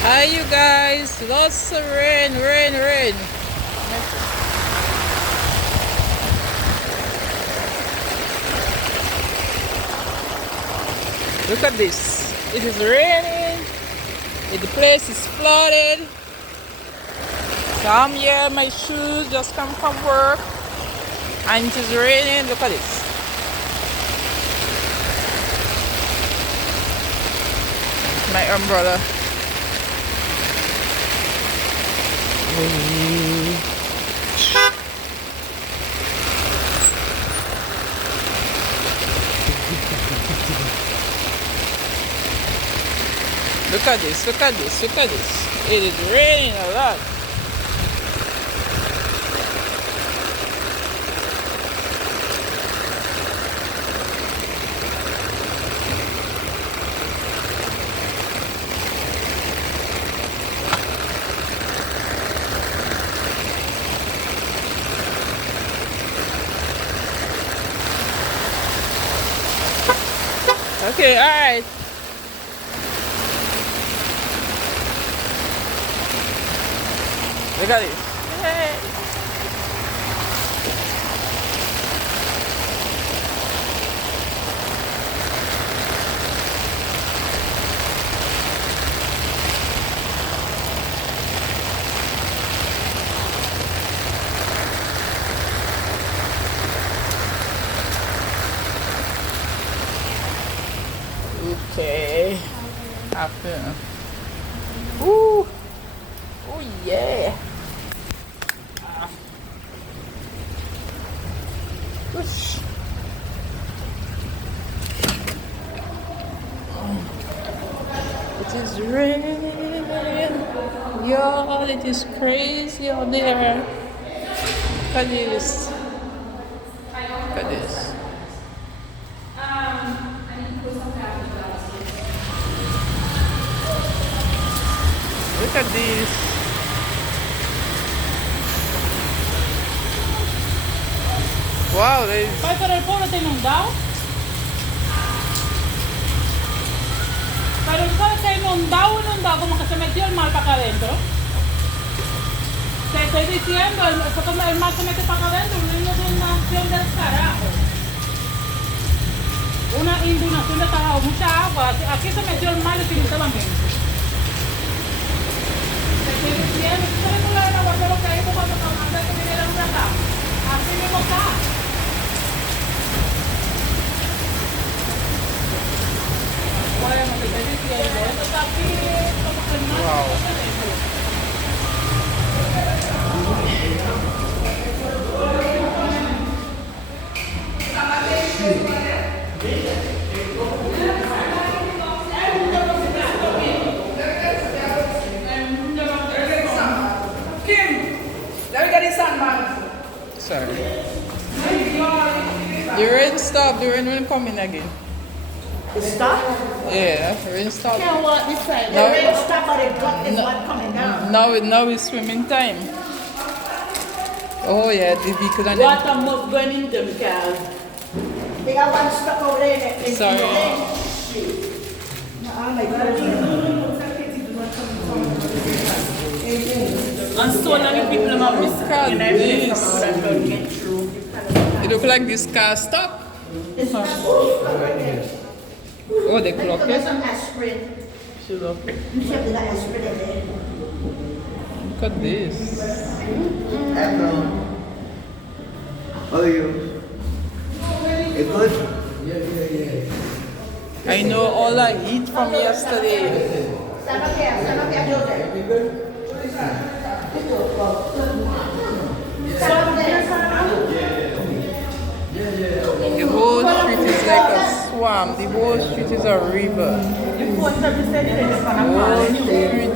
Hi, you guys. Lots of rain, rain, rain. Look at this. It is raining. The place is flooded. So I'm here, my shoes just come from work. And it is raining. Look at this. My umbrella. Look at this, look at this, look at this. It is raining a lot. Okay, all right. Look at this. Hey. Okay. After. Ooh. Oh yeah. Whoosh. It is raining. Y'all, it is crazy out there. Look at this. Look at this. Look at this. Wow, there's... Pero el pueblo está inundado. Pero el pueblo está inundado, como que se metió el mar para acá adentro. Te estoy diciendo, el mar se mete para acá adentro, una inundación del carajo. Una inundación del carajo, mucha agua. Aquí se metió el mar definitivamente. Te estoy diciendo, ¿tú sabes con el aguacero que hay cuando antes que viniera un huracán? Así mismo está. Bueno, te estoy diciendo, esto está aquí, como que no. Wow. Sorry. The rain stopped, the rain will come in again. Stop? Yeah, the rain stopped. Can't walk this side. The No. rain stop, but the gut is not coming down. Now it's swimming time. Oh yeah, the vehicle and Water must go in them because they got one stuck over there. Sorry. Oh my God. And so many people have missed Look at in every this. from that don't get through. It look like this car stopped. Oh, the clock There's is. some aspirin. You have the aspirin in there. Look at this. Hello. How are you? You good? I know all I eat from yesterday. Stand up here, Joseph. The whole street is like a swamp. The whole street is a river. The whole street is a river.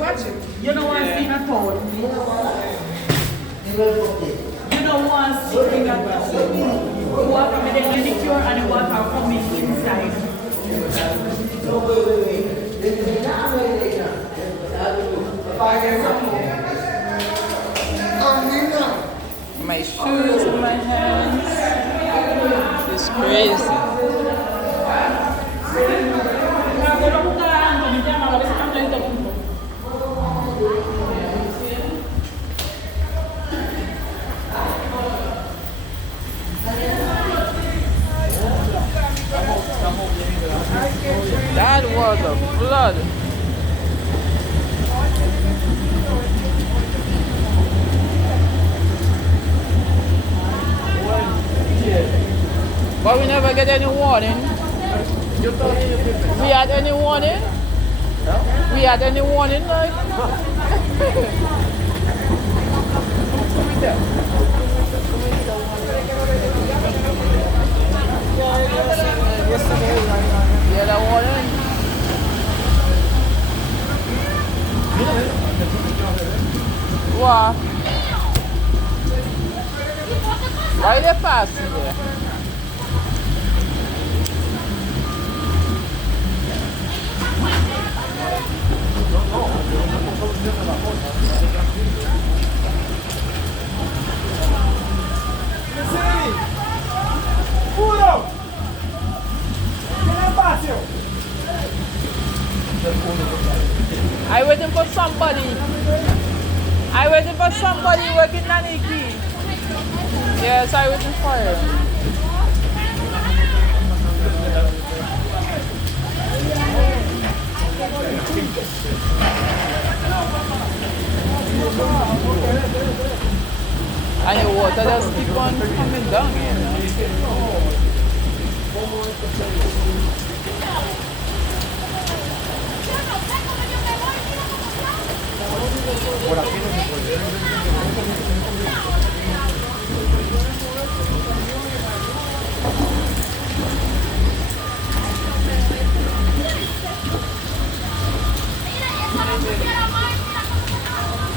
Watch it. You know what's in a toad? You know what's in a toad? The water with the manicure and the water coming inside. My shoes in my hands. It's crazy. was a flood. But we never get any warning. We had any warning? We had any warning, like? Yeah, the warning. What? Why they passing there? I waiting for somebody. I waiting for somebody working Naniki. Yes, I waiting for him. And the water just keep on coming down here.